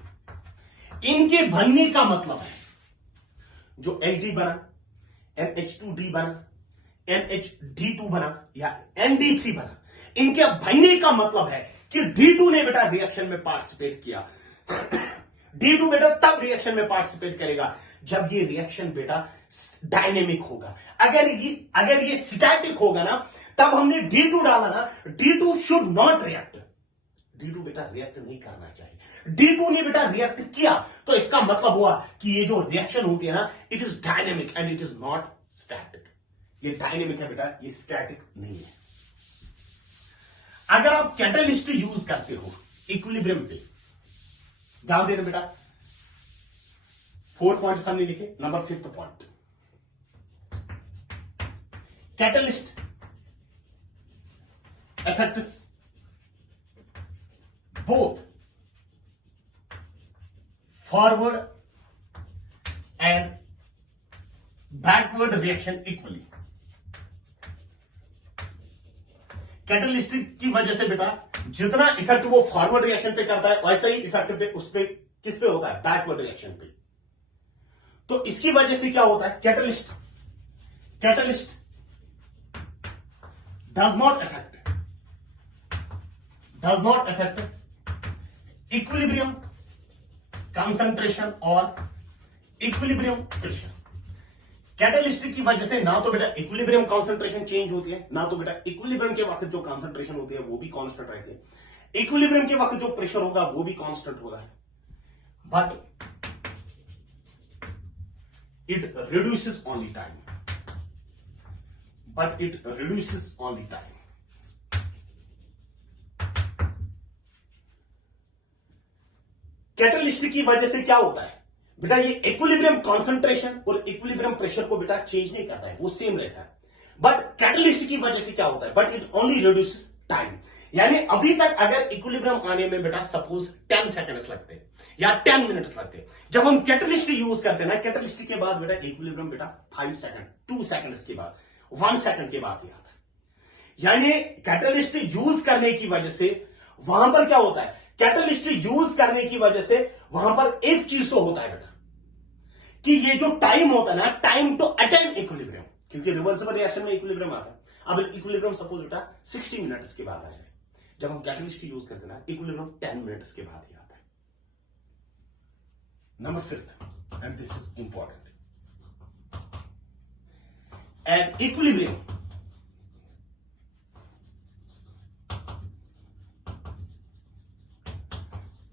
इनके बनने का मतलब है जो HD बना, NH2D बना, NHD2 बना या ND3 बना, इनके बनने का मतलब है कि D2 ने बेटा रिएक्शन में पार्टिसिपेट किया। D2 बेटा तब रिएक्शन में पार्टिसिपेट करेगा जब ये रिएक्शन बेटा डायनेमिक होगा। अगर ये स्टैटिक होगा ना, तब हमने D2 डाला ना, D2 should not react. D2 बेटा रिएक्ट नहीं करना चाहिए। D2 ने बेटा रिएक्ट किया तो इसका मतलब हुआ कि ये जो रिएक्शन होती है ना, it is dynamic and it is not static. ये डायनेमिक है बेटा, ये स्टैटिक नहीं है। अगर आप कैटलिस्ट यूज करते हो इक्विलिब्रियम पे, ध्यान देना बेटा, 4 पॉइंट्स हमने लिखे। Number 5th point, catalyst affects both forward and backward reaction equally। Catalyst की वजह से बेटा जितना इफेक्ट वो फॉरवर्ड रिएक्शन पे करता है, वैसा ही इफेक्ट पे उस पे किस पे होता है, बैकवर्ड रिएक्शन पे। तो इसकी वजह से क्या होता है, catalyst does not affect equilibrium concentration और इक्विलिब्रियम प्रेशर। कैटलिस्ट की वजह से ना तो बेटा इक्विलिब्रियम कंसंट्रेशन चेंज होती है, ना तो बेटा इक्विलिब्रियम के वक्त जो कंसंट्रेशन होती है वो भी कांस्टेंट रहती है, इक्विलिब्रियम के वक्त जो प्रेशर होगा वो भी कांस्टेंट होगा, but it reduces only time. Catalyst की वजह से क्या होता है बेटा, ये इक्विलिब्रियम कंसंट्रेशन और इक्विलिब्रियम प्रेशर को बेटा चेंज नहीं करता है, वो सेम रहता है। बट कैटलिस्ट की वजह से क्या होता है, but it only reduces time. यानी अभी तक अगर इक्विलिब्रियम आने में बेटा सपोज 10 सेकंड्स लगते या 10 मिनट्स लगते, जब हम कैटलिस्ट यूज करते हैं ना, कैटलिस्ट के बाद बेटा इक्विलिब्रियम बेटा 5 सेकंड, 2 सेकंड्स के बाद, 1 सेकंड के बाद ही आता है। यानी कैटलिस्ट यूज करने की वजह से वहां पर क्या होता है, कैटलिस्ट यूज करने की वजह से वहां पर एक चीज तो होता है बेटा कि ये जो टाइम होता है ना, टाइम टू अटेन इक्विलिब्रियम, क्योंकि रिवर्सिबल रिएक्शन में इक्विलिब्रियम आता है। अब इक्विलिब्रियम सपोज बेटा 60 मिनट्स के बाद आ जाए, जब हम कैटलिस्ट यूज करते हैं ना, इक्विलिब्रियम 10 मिनट्स के बाद ही आता है। Number 5th, and this is important, at equilibrium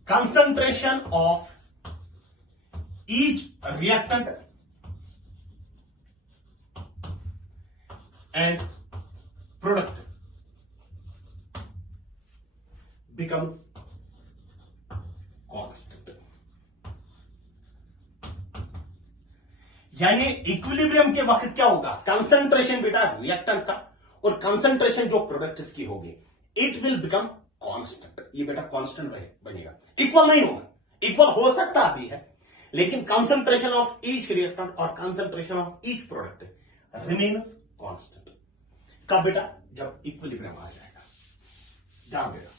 concentration of each reactant and product becomes constant। यानी इक्विलिब्रियम के वक्त क्या होगा, कंसंट्रेशन बेटा रिएक्टेंट का और कंसंट्रेशन जो प्रोडक्ट की होगी, इट विल बिकम कांस्टेंट। ये बेटा कांस्टेंट बनेगा, इक्वल नहीं होगा। इक्वल हो सकता भी है, लेकिन कंसंट्रेशन ऑफ ईच रिएक्टेंट और concentration of each product remains constant. कब बेटा, जब इक्विलिब्रियम आ जाएगा। ध्यान देगा,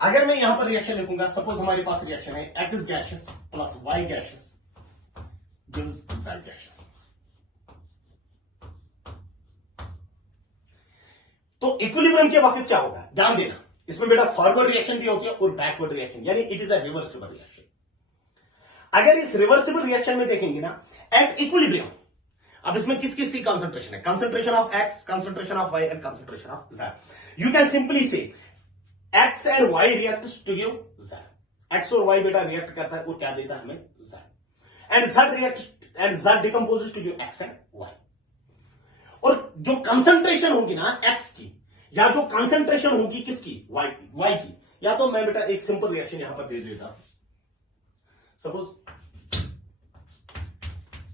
अगर मैं यहां पर रिएक्शन लिखूंगा, सपोज हमारे पास रिएक्शन है X gases plus Y gases gives Z gases. तो इक्विलिब्रियम के वक्त क्या होगा, ध्यान देना, इसमें बेटा फॉरवर्ड रिएक्शन भी होती है और बैकवर्ड रिएक्शन, यानी it is a reversible reaction. अगर इस रिवर्सिबल रिएक्शन में देखेंगे ना, एट इक्विलिब्रियम, अब इसमें किस किस की कंसंट्रेशन है, concentration of X, concentration of Y and concentration of Z। You can simply say X and Y reacts to give Z। X और Y बेटा रिएक्ट करता है और क्या देता है हमें, Z। And Z reacts and Z decomposes to give X and Y। और जो कंसंट्रेशन होगी ना X की, या जो कंसंट्रेशन होगी किसकी, Y की, या तो मैं बेटा एक सिंपल रिएक्शन यहां पर दे देता, suppose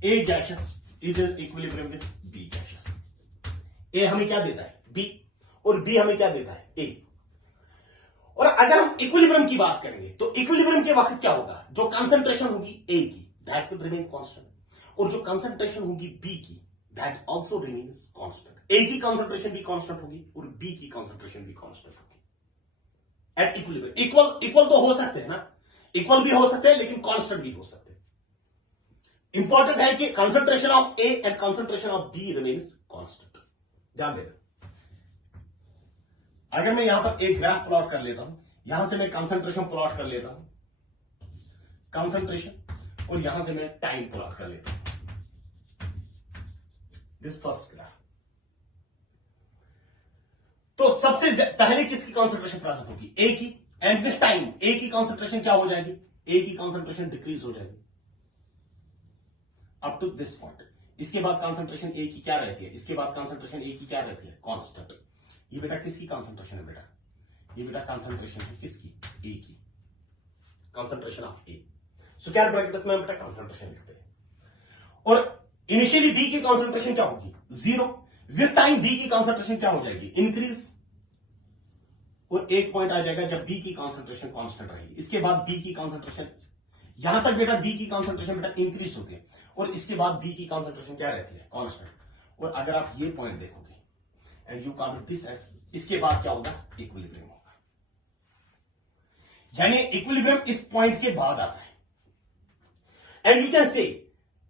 A gases is in equilibrium with B gases. A हमें क्या देता है, B, और B हमें क्या देता है, A। और अगर हम इक्विलिब्रियम की बात करेंगे तो इक्विलिब्रियम के वक्त क्या होगा, जो कंसंट्रेशन होगी ए की दैट विल रिमेन कांस्टेंट, और जो कंसंट्रेशन होगी बी की दैट आल्सो रिमेन्स कांस्टेंट। ए की कंसंट्रेशन भी कांस्टेंट होगी और बी की कंसंट्रेशन भी कांस्टेंट होगी एट इक्विलिब्रियम। इक्वल तो हो सकते हैं ना, इक्वल भी हो सकते हैं लेकिन कांस्टेंट भी हो सकते हैं। इंपॉर्टेंट है कि concentration of A and concentration of B remains constant, ध्यान देना। अगर मैं यहां पर एक ग्राफ प्लॉट कर लेता हूं, यहां से मैं कंसंट्रेशन प्लॉट कर लेता हूं, कंसंट्रेशन, और यहां से मैं टाइम प्लॉट कर लेता हूं, दिस फर्स्ट ग्राफ। तो सबसे पहले किसकी कंसंट्रेशन प्रेजेंट होगी, ए की, एंड विथ टाइम ए की कंसंट्रेशन क्या हो जाएगी, ए की कंसंट्रेशन डिक्रीज हो जाएगी अप टू दिस पॉइंट। इसके बाद कंसंट्रेशन ए की क्या रहती है, इसके बाद कंसंट्रेशन ए की क्या रहती है, कांस्टेंट। ये बेटा किसकी कंसंट्रेशन है बेटा, ये बेटा कंसंट्रेशन है किसकी, ए की, concentration of A. Square bracket में बेटा कंसंट्रेशन लिखते हैं। और इनिशियली बी की कंसंट्रेशन क्या होगी, 0। विद टाइम बी की कंसंट्रेशन क्या हो जाएगी, इंक्रीज, और एक पॉइंट आ जाएगा जब बी की कंसंट्रेशन कांस्टेंट रहेगी। इसके बाद बी की कंसंट्रेशन, यहां तक बेटा बी की कंसंट्रेशन बेटा इंक्रीज होती है, और इसके बाद बी की कंसंट्रेशन क्या रहती है, कांस्टेंट। और अगर आप ये पॉइंट देखोगे and you call this as, इसके बाद क्या होगा, इक्विलिब्रियम होगा। यानी इक्विलिब्रियम इस पॉइंट के बाद आता है। एंड यू कैन से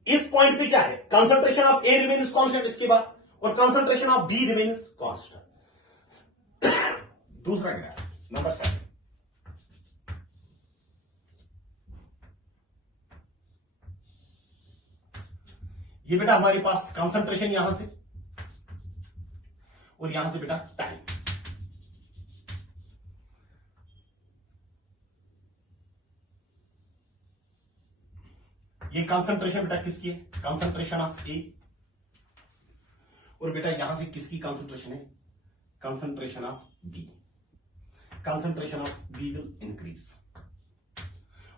इस पॉइंट पे क्या है, concentration of A remains constant इसके बाद, और concentration of B remains constant. दूसरा ग्राफ नंबर 7, ये बेटा हमारे पास कंसंट्रेशन यहां से, और यहां से बेटा टाइम। ये कंसंट्रेशन बेटा किसकी है, कंसंट्रेशन ऑफ ए, और बेटा यहां से किसकी कंसंट्रेशन है, concentration of B. Concentration of B will increase,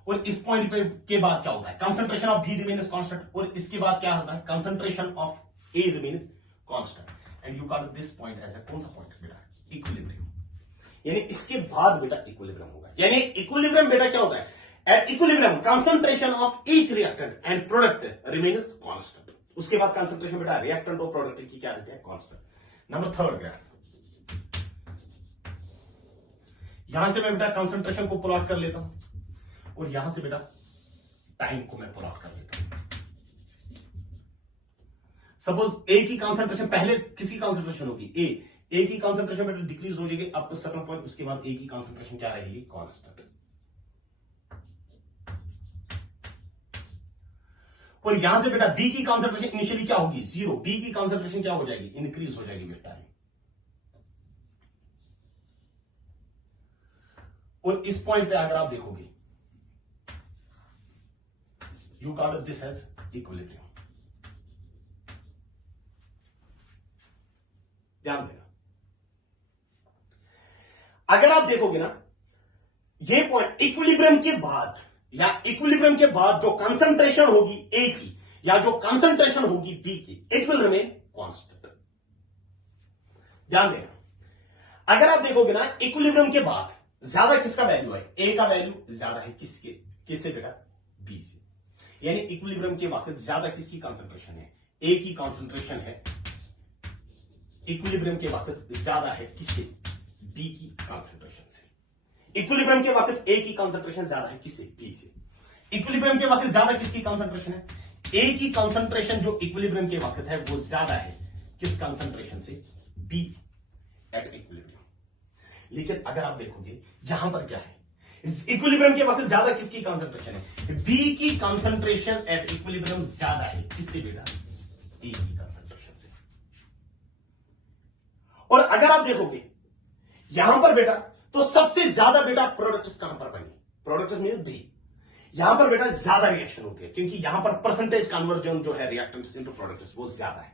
और इस पॉइंट पे के बाद क्या होता है, concentration of B remains constant, और इसके बाद क्या होता है, concentration of A remains constant. And you call this point as कौन सा पॉइंट बेटा, इक्विलिब्रियम। यानी इसके बाद बेटा इक्विलिब्रियम होगा। यानी इक्विलिब्रियम बेटा क्या होता है, at equilibrium concentration of each reactant and product remains constant. उसके बाद कंसंट्रेशन बेटा रिएक्टेंट और प्रोडक्ट की क्या रहती है, कांस्टेंट। नंबर 3 ग्राफ, यहां से मैं बेटा कंसंट्रेशन को प्लॉट कर लेता हूं, और यहां से बेटा टाइम को मैं प्लॉट कर लेता हूं। सपोज ए की कंसंट्रेशन, पहले किसकी कंसंट्रेशन होगी, ए की कंसंट्रेशन बेटा डिक्रीज हो जाएगी अप टू सर्टेन पॉइंट, उसके बाद ए की कंसंट्रेशन क्या रहेगी, कांस्टेंट। और यहां से बेटा बी की कंसंट्रेशन इनिशियली क्या होगी, 0। बी की कंसंट्रेशन क्या हो जाएगी, इंक्रीज हो जाएगी विद टाइम। और इस पॉइंट पे अगर आप देखोगे, you call this as equilibrium. ध्यान देना, अगर आप देखोगे ना, ये पॉइंट इक्विलिब्रियम के बाद, या इक्विलिब्रियम के बाद जो कंसंट्रेशन होगी ए की, या जो कंसंट्रेशन होगी बी की, इट विल रिमेन कांस्टेंट। ध्यान देना, अगर आप देखोगे ना, इक्विलिब्रियम के बाद ज्यादा किसका वैल्यू है, ए का वैल्यू ज्यादा है किससे बेटा, बी से। यानी इक्विलिब्रियम के वक्त ज्यादा किसकी कंसंट्रेशन है, ए की कंसंट्रेशन है, इक्विलिब्रियम के वक्त ज्यादा है किससे, बी की कंसंट्रेशन से। इक्विलिब्रियम के वक्त ए की कंसंट्रेशन ज्यादा है किससे, बी से। इक्विलिब्रियम के वक्त ज्यादा किसकी कंसंट्रेशन है, ए की कंसंट्रेशन जो इक्विलिब्रियम के वक्त है वो ज्यादा है किस कंसंट्रेशन से, बी एट इक्विलिब्रियम। लेकिन अगर आप देखोगे यहां पर क्या है, इक्विलिब्रियम के वक्त ज्यादा किसकी कंसंट्रेशन है, बी की कंसंट्रेशन एट इक्विलिब्रियम ज्यादा है किससे बेटा, ए की कंसंट्रेशन से। और अगर आप देखोगे यहां पर बेटा, तो सबसे ज्यादा बेटा प्रोडक्ट्स कहां पर बने, प्रोडक्ट्स मीन बी। यहां पर बेटा ज्यादा रिएक्शन होती है, क्योंकि यहां पर परसेंटेज कन्वर्जन जो है रिएक्टेंट्स इनटू प्रोडक्ट्स वो ज्यादा है।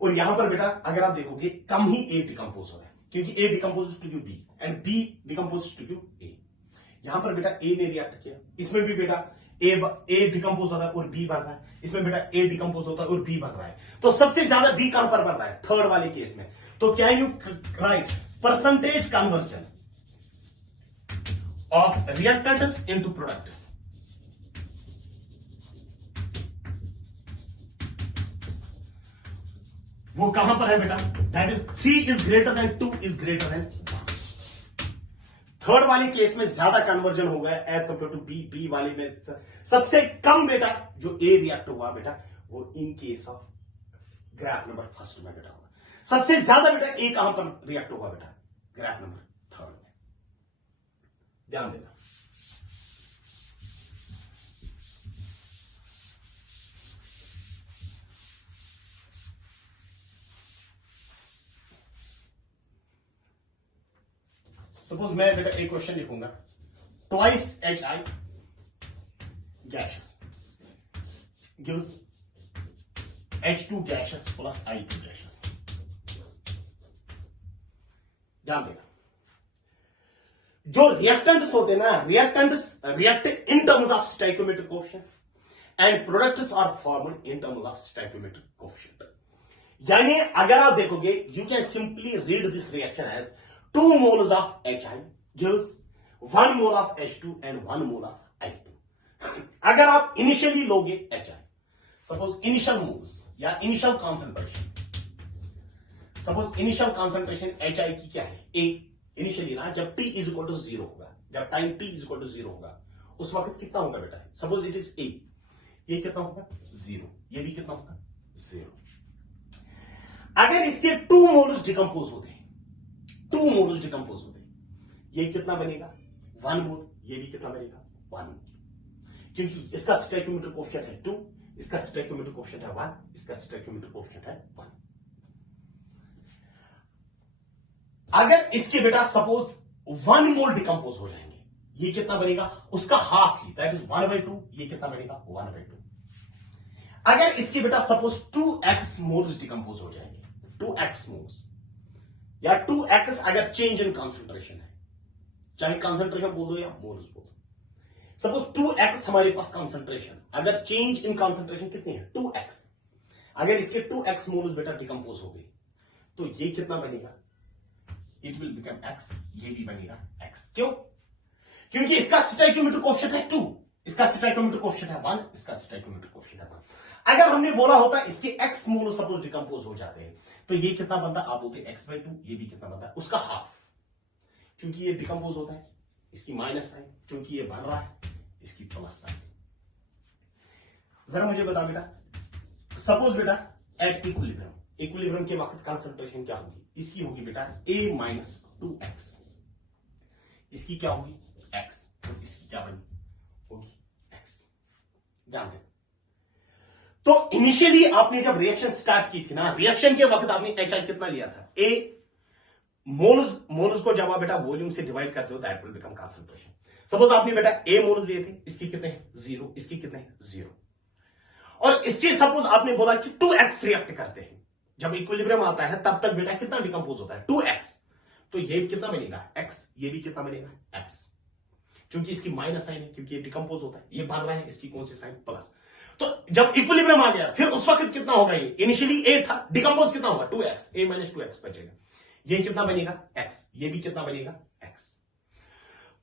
और यहां पर बेटा अगर आप देखोगे कम ही ए डिकम्पोज हो रहा है, क्योंकि A decompose to B and B decompose to A. यहां पर बेटा ए ने रिएक्ट किया, इसमें भी बेटा ए डिकम्पोज हो रहा है और बी बन रहा है, इसमें बेटा ए डिकम्पोज होता है और बी बन रहा है। तो सबसे ज्यादा बी कहां पर बन रहा है, थर्ड वाले केस में। तो can you write percentage conversion, of reactants into products. वो कहां पर है बेटा? That is 3 is greater than 2 is greater than 1। Third वाले केस में ज्यादा कन्वर्जन होगा as compared to B. B वाले में सबसे कम बेटा जो ए रिएक्ट हुआ बेटा वो in case of graph number first में बेटा होगा। सबसे ज्यादा बेटा ए कहां पर रिएक्ट होगा बेटा? ग्राफ नंबर थर्ड में। ध्यान देना। सपोज मैं बेटा एक क्वेश्चन लिखूंगा, twice H I gases gives H2 gases plus I2 gases. ध्यान देना, जो रिएक्टेंट्स होते हैं ना, reactants react in terms of stoichiometric coefficient and products are formed in terms of stoichiometric coefficient. यानी अगर आप देखोगे, you can simply read this reaction as 2 moles of HI gives 1 mole of H2 and 1 mole of I2। अगर आप initially लोगे HI, suppose initial moles या initial concentration, suppose initial concentration HI की क्या है? A इनिशियली ना, जब T is equal to 0 होगा, जब time T is equal to 0 होगा, उस वक्त कितना होगा बेटा? सपोज इट इज A, ये कितना होगा? 0, ये भी कितना होगा? 0। अगर इसके 2 मोल्स डिकम्पोज होते हैं, 2 मोल्स डिकम्पोज होते हैं, ये कितना बनेगा? 1 मोल। ये भी कितना बनेगा? 1 मोल। क्योंकि इसका स्टोइकोमेट्रिक कोएफिशिएंट है 2, इसका स्टोइकोमेट्रिक कोएफिशिएंट है 1, इसका स्टोइकोमेट्रिक कोएफिशिएंट है 1। अगर इसके बेटा सपोज 1 मोल डिकम्पोज हो जाएंगे, ये कितना बनेगा? उसका हाफ ही, दैट इज 1/2। ये कितना बनेगा? 1/2। अगर इसके बेटा सपोज 2x मोल्स डिकम्पोज हो जाएंगे, 2x मोल्स या 2x अगर चेंज इन कॉन्सेंट्रेशन है, चाहे कॉन्सेंट्रेशन बोल दो या मोल्स बोल दो, सपोज 2x हमारे पास कॉन्सेंट्रेशन, अगर चेंज इन कॉन्सेंट्रेशन कितनी है? 2x। अगर इसके 2x मोल्स बेटा डिकम्पोज हो गए, तो ये कितना बनेगा? It will become x। ये भी बनेगा x। क्यों? क्योंकि इसका स्टोइकोमेट्रिक कोएफिशिएंट है 2, इसका स्टोइकोमेट्रिक कोएफिशिएंट है 1, इसका स्टोइकोमेट्रिक कोएफिशिएंट है 1। अगर हमने बोला होता इसके x मोल सपोज डिकम्पोज हो जाते हैं, तो ये कितना बनता? आप बोलते x/2। ये भी कितना बनता है? उसका हाफ। क्योंकि ये डिकम्पोज होता है, इसकी माइनस साइन, क्योंकि ये बन रहा है, इसकी प्लस साइन। जरा मुझे बता बेटा, सपोज बेटा एट इक्विलिब्रियम, इक्विलिब्रियम के वक्त कंसंट्रेशन क्या होगी? इसकी होगी बेटा A-2x। इसकी क्या होगी? x। तो इसकी क्या बनी? होगी x। ध्यान दें। तो इनिशियली आपने जब रिएक्शन स्टार्ट की थी ना, रिएक्शन के वक्त आपने HI कितना लिया था? A मोल्स को जब आप बेटा वॉल्यूम से डिवाइड करते हो, that will become concentration. Suppose आपने बेटा A मोल्स लिए थे, इसके कितने हैं? 0, इसके कितने हैं? 0। और इसके सपोज आपने बोला कि 2x रिएक्ट करते हैं, जब इक्विलिब्रियम आता है तब तक बेटा कितना डिकम्पोज होता है? 2x। तो ये कितना बनेगा? x। ये भी कितना बनेगा? x। क्योंकि इसकी माइनस साइन है, क्योंकि ये डिकम्पोज होता है, ये बढ़ रहा है, इसकी कौन सी साइन? प्लस। तो जब इक्विलिब्रियम आ गया, फिर उस वक्त कितना होगा? ये इनिशियली A था, डिकम्पोज कितना होगा? 2x। A-2x बचेगा। ये कितना बनेगा? x। ये भी कितना बनेगा? x।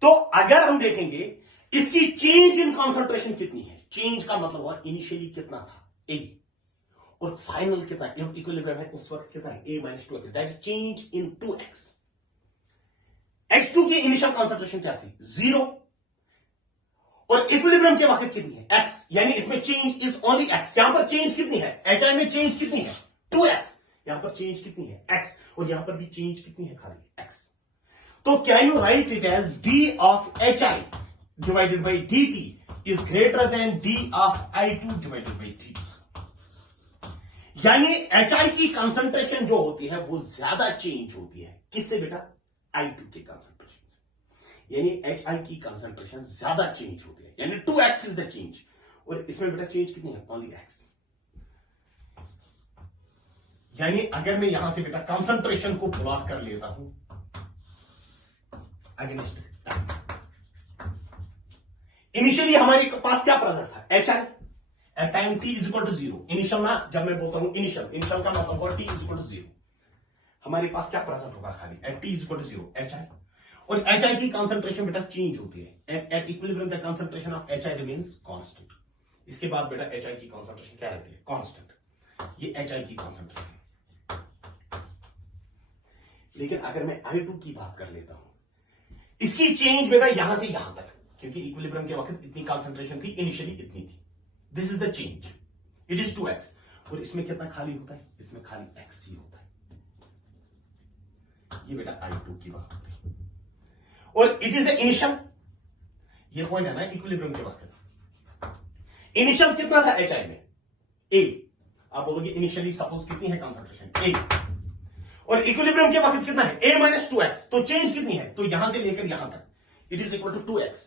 तो अगर हम देखेंगे इसकी चेंज इन कॉन्सेंट्रेशन कितनी है, चेंज का मतलब हुआ इनिशियली कितना था? A, और फाइनल कितना इक्विलिब्रियम है उस वक्त कितना है? A-2x। That is change in 2x। H2 की इनिशियल कॉन्सेंट्रेशन क्या थी? 0। और इक्विलिब्रियम के वक्त कितनी है? x। यानी इसमें चेंज इज ओनली x। यहां पर चेंज कितनी है? HI में चेंज कितनी है? 2x। यहां पर चेंज कितनी है? x। और यहां पर भी चेंज कितनी है? खाली x। तो can you write it as d of HI divided by dt is greater than d of I2 divided by dt। यानी HI की कंसंट्रेशन जो होती है वो ज्यादा चेंज होती है, किससे बेटा? I2 के कंसंट्रेशन से। यानी HI की कंसंट्रेशन ज्यादा चेंज होती है, यानी 2x इज द चेंज। और इसमें बेटा चेंज कितनी है? Only x। यानी अगर मैं यहां से बेटा कंसंट्रेशन को प्लॉट कर लेता हूं अगेंस्ट टाइम, इनिशियली हमारे पास क्या प्रेजेंट था? HI at time t is equal to 0। Initial ना, जब मैं बोलता हूं इनिशियल का मतलब t इज इक्वल टू 0, हमारे पास क्या प्रेजेंट होगा? खाली at t is equal to 0 HI। और HI की कंसंट्रेशन बेटा चेंज होती है। At equilibrium the concentration of HI remains constant. इसके बाद बेटा HI की कंसंट्रेशन क्या रहती है? कांस्टेंट। ये HI की कंसंट्रेशन। लेकिन अगर मैं I2 की बात कर लेता हूं, इसकी चेंज बेटा यहां से यहां तक, क्योंकि इक्विलिब्रियम के वक्त इतनी कंसंट्रेशन थी, इनिशियली इतनी थी। This is the change, it is 2x। और इसमें कितना खाली होता है? इसमें खाली x ही होता है। ये बेटा I2 की बात हो रही। और इट इज द इनिशियल, ये पॉइंट है ना इक्विलिब्रियम के वक्त। इनिशियल कितना था HI में? A। आप बोलोगे इनिशियली सपोज कितनी है कंसंट्रेशन? A। और इक्विलिब्रियम के वक्त कितना है? A minus 2x। तो चेंज कितनी है? तो यहां से लेकर यहां तक it is equal to 2x।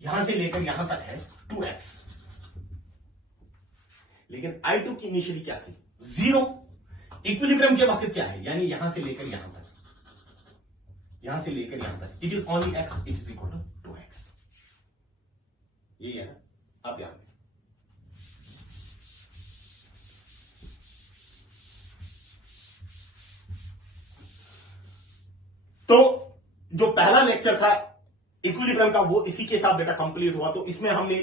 यहां से लेकर यहां तक है 2x। लेकिन I2 की इनिशियली क्या थी? 0। इक्विलिब्रियम के वक्त क्या है? यानी यहां से लेकर यहां तक, यहां से लेकर यहां तक it is only x, it is equal to 2x। ये है ना, आप ध्यान दें। तो जो पहला लेक्चर था इक्विलिब्रियम का, वो इसी के साथ बेटा कंप्लीट हुआ। तो इसमें हमने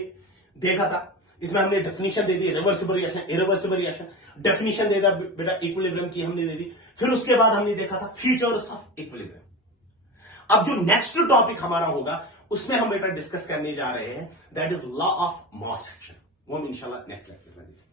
देखा था, इसमें हमने डेफिनेशन दे दी, reversible reaction, irreversible reaction, definition दे दिया बेटा इक्विलिब्रियम की हमने दे दी। फिर उसके बाद हमने देखा था फीचर्स ऑफ इक्विलिब्रियम। अब जो नेक्स्ट टॉपिक हमारा होगा उसमें हम बेटा डिस्कस करने जा रहे हैं, that is law of mass action. वो हम इंशाल्लाह नेक्स्ट लेक्चर में देखेंगे।